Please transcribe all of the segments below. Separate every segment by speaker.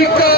Speaker 1: শিক্ষা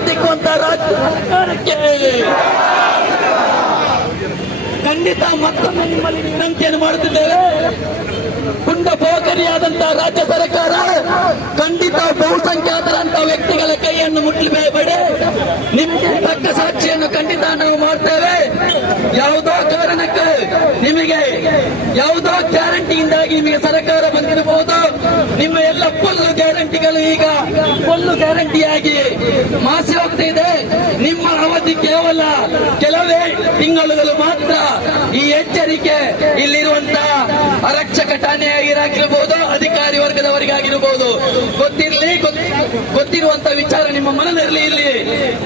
Speaker 1: ಹತ್ತಿಕ್ಕುವಂತ ರಾಜ್ಯ ಸರ್ಕಾರಕ್ಕೆ ಖಂಡಿತ ಮತ್ತೊಮ್ಮೆ ನಿಮ್ಮಲ್ಲಿ ವಿನಂತಿಯನ್ನು ಮಾಡುತ್ತಿದ್ದೇವೆ. ಕುಂಡ ಪೋಖರಿಯಾದಂತಹ ರಾಜ್ಯ ಸರ್ಕಾರ ಖಂಡಿತ ಬಹುಸಂಖ್ಯಾತರಂತ ವ್ಯಕ್ತಿಗಳ ಕೈಯನ್ನು ಮುಟ್ಟಬೇಡಿ ನಿಮಗೆ ತಕ್ಕ ಸಾಕ್ಷಿಯನ್ನು ಖಂಡಿತ ನಾವು ಮಾಡ್ತೇವೆ. ಯಾವುದೋ ಕಾರಣಕ್ಕೆ ನಿಮಗೆ ಯಾವುದೋ ಗ್ಯಾರಂಟಿಯಿಂದಾಗಿ ನಿಮಗೆ ಸರ್ಕಾರ ಬಂದಿರಬಹುದು. ನಿಮ್ಮ ಎಲ್ಲ ಫುಲ್ ಗ್ಯಾರಂಟಿಗಳು ಈಗ ಫುಲ್ ಗ್ಯಾರಂಟಿಯಾಗಿ ಮಾಸಿ ಹೋಗ್ತಿದೆ ನಿಮ್ಮ ಅವಧಿ ಕೇವಲ ಕೆಲವೇ ತಿಂಗಳುಗಳು ಮಾತ್ರ ಈ ಎಚ್ಚರಿಕೆ ಇಲ್ಲಿರುವಂತಹ ಆರಕ್ಷಕ ಠಾಣೆಯಾಗಿರಾಗಿರಬಹುದು ಗೊತ್ತಿರುವಂತ ವಿಚಾರ ನಿಮ್ಮ ಮನದಲ್ಲಿ ಇಲ್ಲಿ.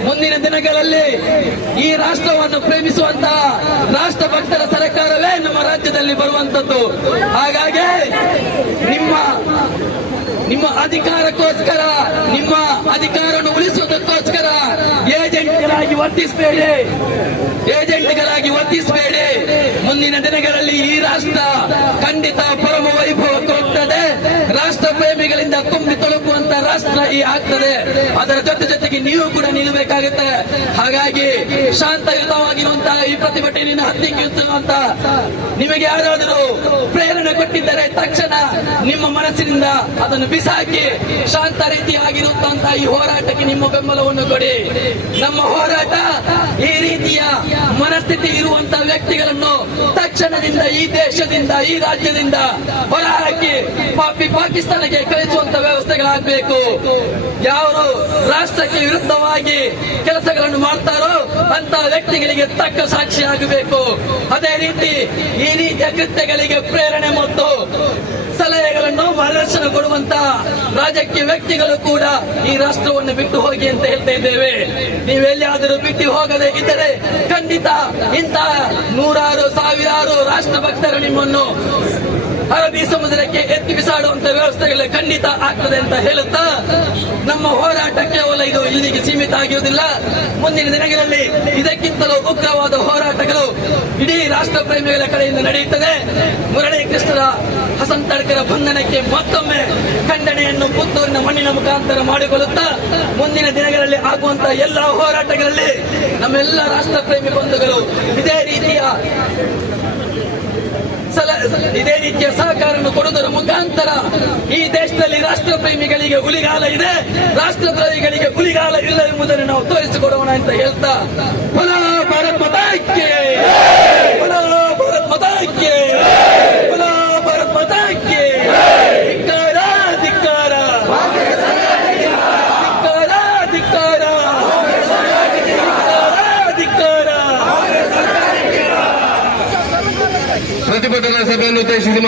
Speaker 1: ಮುಂದಿನ ದಿನಗಳಲ್ಲಿ ಈ ರಾಷ್ಟ್ರವನ್ನು ಪ್ರೇಮಿಸುವಂತಹ ರಾಷ್ಟ್ರ ಭಕ್ತರ ಸರ್ಕಾರವೇ ನಮ್ಮ ರಾಜ್ಯದಲ್ಲಿ ಬರುವಂತದ್ದು. ಹಾಗಾಗಿ ನಿಮ್ಮ ನಿಮ್ಮ ಅಧಿಕಾರಕ್ಕೋಸ್ಕರ, ನಿಮ್ಮ ಅಧಿಕಾರವನ್ನು ಉಳಿಸುವುದಕ್ಕೋಸ್ಕರ ಏಜೆಂಟ್ಗಳಾಗಿ ವರ್ತಿಸಬೇಡಿ. ಏಜೆಂಟ್ಗಳಾಗಿ ವರ್ತಿಸಬೇಡಿ. ಮುಂದಿನ ದಿನಗಳಲ್ಲಿ ಈ ರಾಷ್ಟ್ರ ಖಂಡಿತ ಪರಮ ರಾಷ್ಟ್ರ ತುಂಬಿ ತೊಳಕುವಂತ ರಾಷ್ಟ್ರ ಈ ಆಗ್ತದೆ. ಅದರ ಜೊತೆ ಜೊತೆಗೆ ನೀವು ಕೂಡ ನಿಲ್ಲಬೇಕಾಗುತ್ತೆ. ಹಾಗಾಗಿ ಶಾಂತಯುತವಾಗಿರುವಂತಹ ಪ್ರತಿಭಟನೆಯನ್ನು ಅಂತ ನಿಮಗೆ ಯಾರಾದರೂ ಪ್ರೇರಣೆ ಕೊಟ್ಟಿದ್ದರೆ ತಕ್ಷಣ ನಿಮ್ಮ ಮನಸ್ಸಿನಿಂದ ಅದನ್ನು ಬಿಸಾಕಿ ಶಾಂತ ರೀತಿಯಾಗಿರುತ್ತಂತ ಈ ಹೋರಾಟಕ್ಕೆ ನಿಮ್ಮ ಬೆಂಬಲವನ್ನು ಕೊಡಿ. ನಮ್ಮ ಹೋರಾಟ ಈ ರೀತಿಯ ಮನಸ್ಥಿತಿ ಇರುವಂತಹ ವ್ಯಕ್ತಿಗಳನ್ನು ತಕ್ಷಣದಿಂದ ಈ ದೇಶದಿಂದ, ಈ ರಾಜ್ಯದಿಂದ ಹೊರಹಾಕಿ ಪಾಪಿ ಪಾಕಿಸ್ತಾನಕ್ಕೆ ಕಳಿಸುವಂತ ವ್ಯವಸ್ಥೆಗಳಾಗಬೇಕು. ಯಾರು ರಾಷ್ಟ್ರಕ್ಕೆ ವಿರುದ್ಧವಾಗಿ ಕೆಲಸಗಳನ್ನು ಮಾಡ್ತಾರೋ ಅಂತ ವ್ಯಕ್ತಿಗಳಿಗೆ ತಕ್ಕ ಸಾಕ್ಷಿ ಆಗಬೇಕು ಅದೇ ರೀತಿ ಈ ರೀತಿಯ ಕೃತ್ಯಗಳಿಗೆ ಪ್ರೇರಣೆ ಮತ್ತು ಸಲಹೆಗಳನ್ನು ಮಾರ್ಗದರ್ಶನ ಕೊಡುವಂತ ರಾಜಕೀಯ ವ್ಯಕ್ತಿಗಳು ಕೂಡ ಈ ರಾಷ್ಟ್ರವನ್ನು ಬಿಟ್ಟು ಹೋಗಿ ಅಂತ ಹೇಳ್ತಾ ಇದ್ದೇವೆ. ನೀವೆಲ್ಲಿಯಾದರೂ ಬಿಟ್ಟು ಹೋಗದೇ ಇದ್ದರೆ ಖಂಡಿತ ಇಂತಹ ನೂರಾರು, ಸಾವಿರಾರು ರಾಷ್ಟ್ರ ಭಕ್ತರು ನಿಮ್ಮನ್ನು ಅರಬ್ಬಿ ಸಮುದ್ರಕ್ಕೆ ಎತ್ತಿ ಬಿಸಾಡುವಂತ ವ್ಯವಸ್ಥೆಗಳು ಖಂಡಿತ ಆಗ್ತದೆ ಅಂತ ಹೇಳುತ್ತಾ ನಮ್ಮ ಇದು ಇಲ್ಲಿಗೆ ಸೀಮಿತ ಆಗಿರುವುದಿಲ್ಲ. ಮುಂದಿನ ದಿನಗಳಲ್ಲಿ ಇದಕ್ಕಿಂತಲೂ ಉಗ್ರವಾದ ಹೋರಾಟಗಳು ಇಡೀ ರಾಷ್ಟ್ರ ಪ್ರೇಮಿಗಳ ಕಡೆಯಿಂದ ನಡೆಯುತ್ತದೆ. ಮುರಳಿ ಕೃಷ್ಣರ ಹಸನ್ ತಡ್ಕರ ಬಂಧನಕ್ಕೆ ಮತ್ತೊಮ್ಮೆ ಖಂಡನೆಯನ್ನು ಪುತ್ತೂರಿನ ಮಣ್ಣಿನ ಮುಖಾಂತರ ಮಾಡಿಕೊಳ್ಳುತ್ತಾ ಮುಂದಿನ ದಿನಗಳಲ್ಲಿ ಆಗುವಂತಹ ಎಲ್ಲ ಹೋರಾಟಗಳಲ್ಲಿ ನಮ್ಮೆಲ್ಲ ರಾಷ್ಟ್ರ ಪ್ರೇಮಿ ಬಂಧುಗಳು ಇದೇ ರೀತಿಯ ಇದೇ ರೀತಿಯ ಸಹಕಾರವನ್ನು ಕೊಡುವುದರ ಮುಖಾಂತರ ಈ ದೇಶದಲ್ಲಿ ರಾಷ್ಟ್ರ ಪ್ರೇಮಿಗಳಿಗೆ ಹುಲಿಗಾಲ ಇದೆ ರಾಷ್ಟ್ರ ಪ್ರೇಮಿಗಳಿಗೆ ಉಳಿಗಾಲ ಇಲ್ಲ ಎಂಬುದನ್ನು ನಾವು ತೋರಿಸಿಕೊಡೋಣ ಅಂತ ಹೇಳ್ತಾ
Speaker 2: জন্য তো শুধুমাত্র